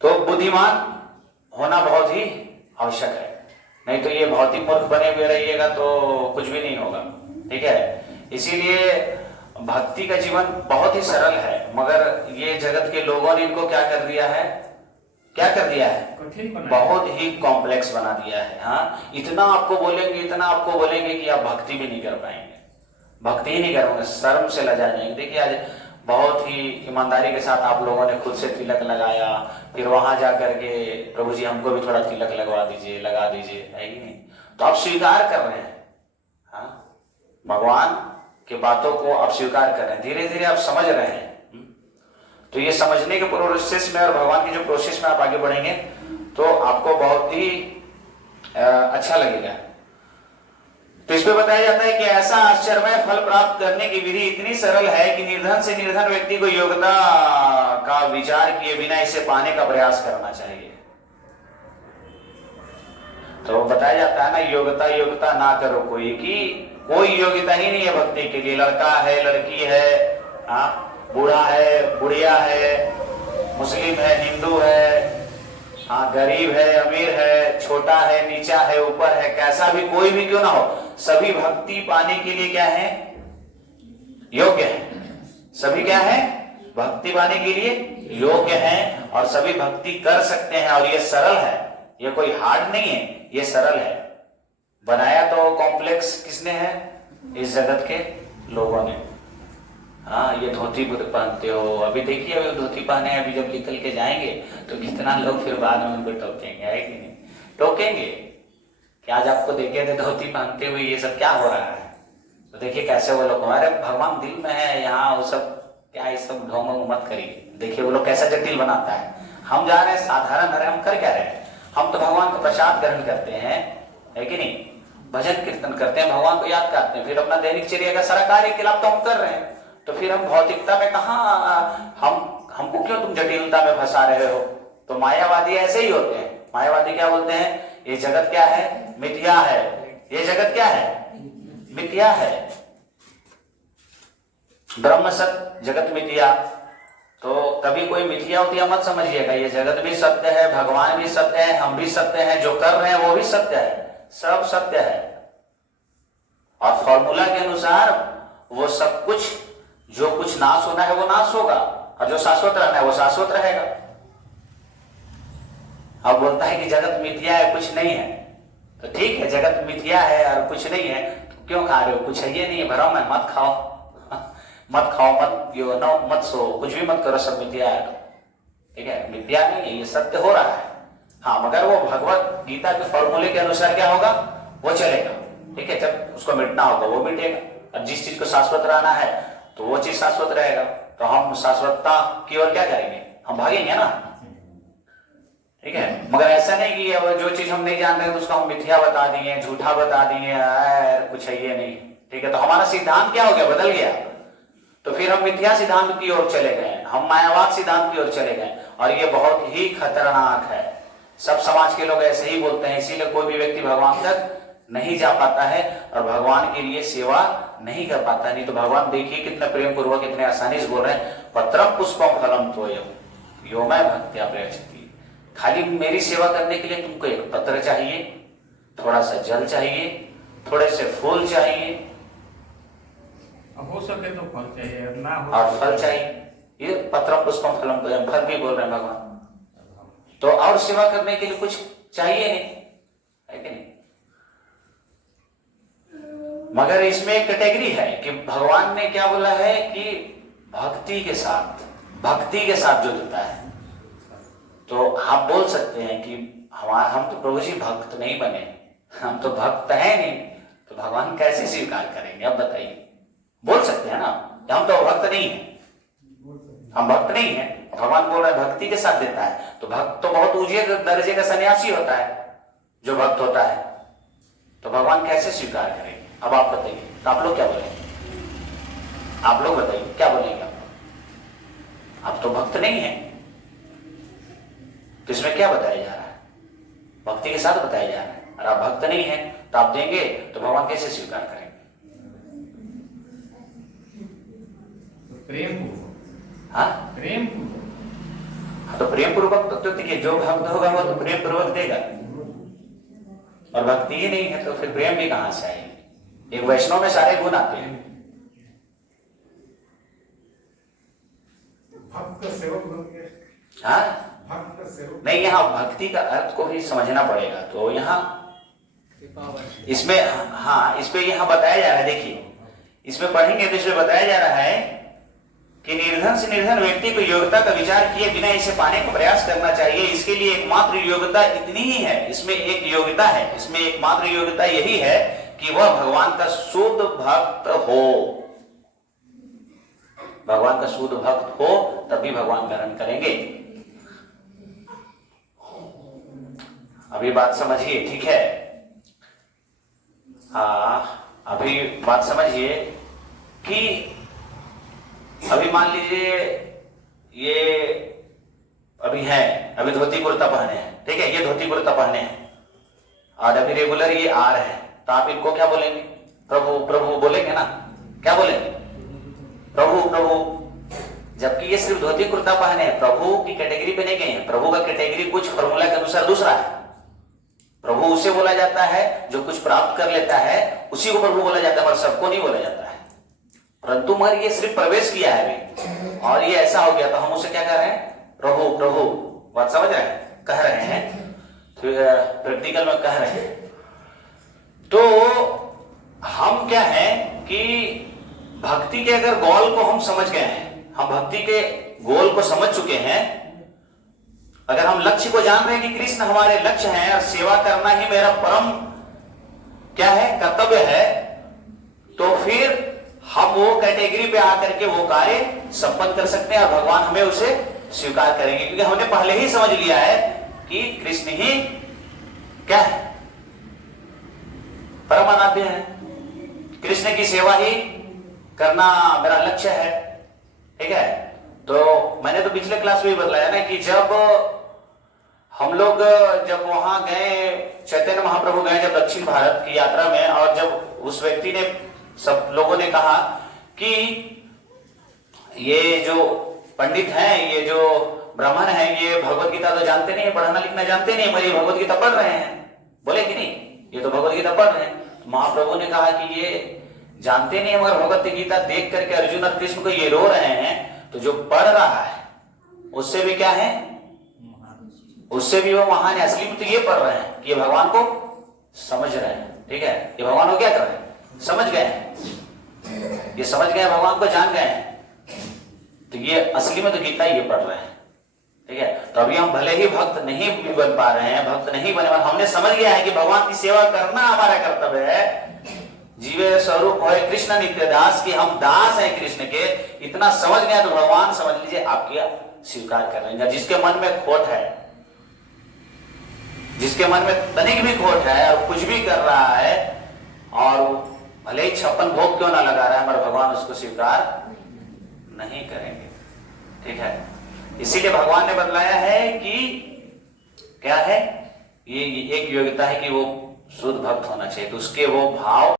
तो बुद्धिमान होना बहुत ही आवश्यक है, नहीं तो ये बहुत ही मूर्ख बने हुए रहिएगा तो कुछ भी नहीं होगा। ठीक है, इसीलिए भक्ति का जीवन बहुत ही सरल है, मगर ये जगत के लोगों ने इनको क्या कर दिया है, क्या कर दिया है, बहुत ही कॉम्प्लेक्स बना दिया है। हाँ, इतना आपको बोलेंगे कि आप भक्ति भी नहीं कर पाएंगे, भक्ति ही नहीं करोगे, शर्म से लजा जाएंगे। देखिए आज बहुत ही ईमानदारी के साथ आप लोगों ने खुद से तिलक लगाया, फिर वहां जाकर के प्रभु जी हमको भी थोड़ा तिलक लगवा दीजिए, लगा दीजिए, है कि नहीं? तो आप स्वीकार कर रहे हैं, हाँ, भगवान के बातों को आप स्वीकार कर रहे हैं, धीरे धीरे आप समझ रहे हैं। तो ये समझने के प्रोसेस में और भगवान की जो प्रोसेस में आप आगे बढ़ेंगे तो आपको बहुत ही अच्छा लगेगा। तो इसमें बताया जाता है कि ऐसा आश्चर्यमय फल प्राप्त करने की विधि इतनी सरल है कि निर्धन से निर्धन व्यक्ति को योग्यता का विचार किए बिना इसे पाने का प्रयास करना चाहिए। तो बताया जाता है ना, योग्यता ना करो कोई, कि कोई योग्यता ही नहीं है भक्ति के लिए। लड़का है, लड़की है, हाँ, बूढ़ा है, बुढ़िया है, मुस्लिम है, हिंदू है, हाँ, गरीब है, अमीर है, छोटा है, नीचा है, ऊपर है, कैसा भी कोई भी क्यों ना हो, सभी भक्ति पाने के लिए क्या है, योग्य है। सभी क्या है, भक्ति पाने के लिए योग्य हैं और सभी भक्ति कर सकते हैं। और ये सरल है, ये कोई हार्ड नहीं है, ये सरल है। बनाया तो कॉम्प्लेक्स किसने है, इस जगत के लोगों ने। हाँ, ये धोती पहनते हो, अभी देखिए अभी धोती पहने, अभी जब निकल के जाएंगे तो कितना लोग फिर बाद में उनको टोकेंगे, है कि नहीं? टोकेंगे कि आज आपको देखे थे धोती पहनते हुए, ये सब क्या हो रहा है। तो देखिए कैसे वो लोग, हमारे भगवान दिल में है, यहाँ वो सब क्या, ये सब ढोंग मत करिए। देखिए वो लोग कैसा जटिल बनाता है। हम जा रहे हैं साधारण रहे, हम कर क्या रहे हैं, हम तो भगवान का प्रसाद ग्रहण करते हैं, है कि नहीं? भजन कीर्तन करते हैं, भगवान को याद करते हैं, फिर अपना दैनिक चर्या का सारा कार्य के लाभ तो हम कर रहे हैं। तो फिर हम भौतिकता में कहाँ, हमको क्यों तुम जटिलता में फंसा रहे हो? तो मायावादी ऐसे ही होते हैं। मायावादी क्या बोलते हैं, ये जगत क्या है, मिथ्या है। ये जगत क्या है, मिथ्या है। ब्रह्म सत्य, जगत मिथ्या। तो कभी कोई मिथ्या होती मत समझिएगा, ये जगत भी सत्य है, भगवान भी सत्य है, हम भी सत्य हैं, जो कर रहे हैं वो भी सत्य है, सब सत्य है। और फॉर्मूला के अनुसार वो सब कुछ, जो कुछ नाश होना है वो नाश होगा, और जो शाश्वत रहना है वो शाश्वत रहेगा। अब बोलता है कि जगत मिथ्या है, कुछ नहीं है, तो ठीक है, जगत मिथ्या है और कुछ नहीं है, तो क्यों खा रहे हो? कुछ है ये नहीं है, भ्रम है, मत खाओ, मत खाओ, मत पियो, न मत सो, कुछ भी मत करो, सब मिथ्या है। ठीक है, मिथ्या नहीं है, ये सत्य हो रहा है। हाँ, मगर वो भगवत गीता के फॉर्मूले के अनुसार क्या होगा, वो चलेगा। ठीक है, जब उसको मिटना होगा वो मिटेगा, और जिस चीज को शाश्वत रहना है तो वो चीज शाश्वत रहेगा। तो हम शाश्वतता की ओर क्या करेंगे, हम भागेंगे ना। ठीक है, मगर ऐसा नहीं कि अब जो चीज हम नहीं जान रहे तो उसको हम मिथ्या बता दिए, झूठा बता दिए, कुछ है ये नहीं। ठीक है, तो हमारा सिद्धांत क्या हो गया, बदल गया। तो फिर हम मिथ्या सिद्धांत की ओर चले गए, हम मायावाद सिद्धांत की ओर चले गए, और ये बहुत ही खतरनाक है। सब समाज के लोग ऐसे ही बोलते हैं, इसीलिए कोई भी व्यक्ति भगवान तक नहीं जा पाता है और भगवान के लिए सेवा नहीं कर पाता। नहीं तो भगवान देखिए कितने प्रेम पूर्वक, कितने आसानी से बोल रहे हैं, पत्रम पुष्पम फलम तोयम यो मैं भक्त्या प्रयच्छति। खाली मेरी सेवा करने के लिए तुमको एक पत्र चाहिए, थोड़ा सा जल चाहिए, थोड़े से फूल चाहिए, हो सके तो फल चाहिए, ना हो और फल चाहिए। ये पत्रम पुष्पम फलम तोयम, फल भी बोल रहे हैं भगवान। तो और सेवा करने के लिए कुछ चाहिए नहीं, है कि नहीं? मगर इसमें एक कैटेगरी है कि भगवान ने क्या बोला है कि भक्ति के साथ जो देता है। तो आप बोल सकते हैं कि हम तो प्रभु जी भक्त नहीं बने, हम तो भक्त हैं नहीं, तो भगवान कैसे स्वीकार करेंगे? अब बताइए, बोल सकते हैं ना, हम तो भक्त नहीं है, हम भक्त नहीं है। भगवान बोल रहे भक्ति के साथ देता है, तो भक्त तो बहुत ऊंचे दर्जे का सन्यासी होता है जो भक्त होता है, तो भगवान कैसे स्वीकार करेंगे? अब आप बताइए, तो आप लोग क्या बोलेंगे? आप लोग बताइए क्या बोलेंगे? आप तो भक्त नहीं है, तो इसमें क्या बताया जा रहा है? भक्ति के साथ बताया जा रहा है। और आप भक्त नहीं है तो आप देंगे तो भगवान कैसे स्वीकार करेंगे? प्रेम, हाँ, प्रेम। तो प्रेम पूर्वक तो देखिए, जो भक्त होगा वो तो प्रेम पूर्वक देगा, और भक्ति ही नहीं है तो फिर प्रेम भी कहां से आएगी। एक वैष्णव में सारे गुण आते हैं। भक्त सेवक बन गए। हाँ भक्त सेवक नहीं, यहाँ भक्ति का अर्थ को भी समझना पड़ेगा। तो यहाँ इसमें, हाँ इसमें यहाँ बताया जा रहा है, देखिए इसमें पढ़ेंगे तो इसमें बताया जा रहा है कि निर्धन से निर्धन व्यक्ति को योग्यता का विचार किए बिना इसे पाने का प्रयास करना चाहिए। इसके लिए एकमात्र योग्यता इतनी ही है, इसमें एक योग्यता है, इसमें एकमात्र योग्यता यही है कि वह भगवान का शुद्ध भक्त हो। भगवान का शुद्ध भक्त हो तभी भगवान ग्रहण करेंगे। अभी बात समझिए, ठीक है। हाँ अभी बात समझिए कि अभी मान लीजिए ये अभी है, अभी धोती कुर्ता पहने हैं, ठीक है, ये धोती कुर्ता पहने हैं और अभी रेगुलर ये आ रहे हैं, तो आप इनको क्या बोलेंगे? प्रभु प्रभु बोलेंगे ना, क्या बोलेंगे? प्रभु प्रभु। जबकि ये सिर्फ धोती कुर्ता पहने हैं, प्रभु की कैटेगरी पे नहीं गए हैं। प्रभु का कैटेगरी कुछ फॉर्मूला के अनुसार दूसरा है। प्रभु उसे बोला जाता है जो कुछ प्राप्त कर लेता है, उसी को प्रभु बोला जाता है, पर सबको नहीं बोला जाता है। परंतु मगर ये सिर्फ प्रवेश किया है अभी, और ये ऐसा हो गया तो हम उसे क्या कह रहे हैं? प्रभु प्रभु। बात समझ रहे हैं? कह रहे हैं, प्रैक्टिकल में कह रहे हैं। तो हम क्या है कि भक्ति के अगर गोल को हम समझ गए हैं, हम भक्ति के गोल को समझ चुके हैं, अगर हम लक्ष्य को जान रहे हैं कि कृष्ण हमारे लक्ष्य हैं और सेवा करना ही मेरा परम क्या है? कर्तव्य है, तो फिर हम वो कैटेगरी पे आकर के वो कार्य संपन्न कर सकते हैं और भगवान हमें उसे स्वीकार करेंगे, क्योंकि हमने पहले ही समझ लिया है कि कृष्ण ही क्या है? परम अनाद्य है। कृष्ण की सेवा ही करना मेरा लक्ष्य है, ठीक है। तो मैंने तो पिछले क्लास में भी बतलाया ना कि जब हम लोग जब वहां गए, चैतन्य महाप्रभु गए जब दक्षिण भारत की यात्रा में, और जब उस व्यक्ति ने, सब लोगों ने कहा कि ये जो पंडित हैं, ये जो ब्राह्मण हैं, ये भगवत गीता तो जानते नहीं है, पढ़ना लिखना जानते नहीं, मगर ये भगवत गीता पढ़ रहे हैं। बोले कि नहीं, ये तो भगवत गीता पढ़ रहे हैं। तो महाप्रभु ने कहा कि ये जानते नहीं है, मगर भगवत गीता देख करके अर्जुन और कृष्ण को ये रो रहे हैं, तो जो पढ़ रहा है उससे भी क्या है? उससे भी वो महान है। असली में तो ये पढ़ रहे हैं कि ये भगवान को समझ रहे हैं, ठीक है। ये भगवान को क्या कर रहे हैं? समझ गए हैं, ये समझ गए, भगवान को जान गए हैं, तो ये असली में तो गीता ये पढ़ रहे हैं, ठीक है। तो अभी हम भले ही भक्त नहीं भी बन पा रहे हैं, भक्त नहीं बने, पर हमने समझ गया है कि भगवान की सेवा करना हमारा कर्तव्य है। जीवे स्वरूप है कृष्ण नित्य दास, की हम दास हैं कृष्ण के, इतना समझ गए तो भगवान समझ लीजिए आपके स्वीकार कर लेंगे। जिसके मन में खोट है, जिसके मन में तनिक भी खोट है और कुछ भी कर रहा है, और भले ही 56 भोग क्यों ना लगा रहा है, हमारे भगवान उसको स्वीकार नहीं करेंगे, ठीक है। इसीलिए भगवान ने बतलाया है कि क्या है, ये एक योग्यता है कि वो शुद्ध भक्त होना चाहिए, तो उसके वो भाव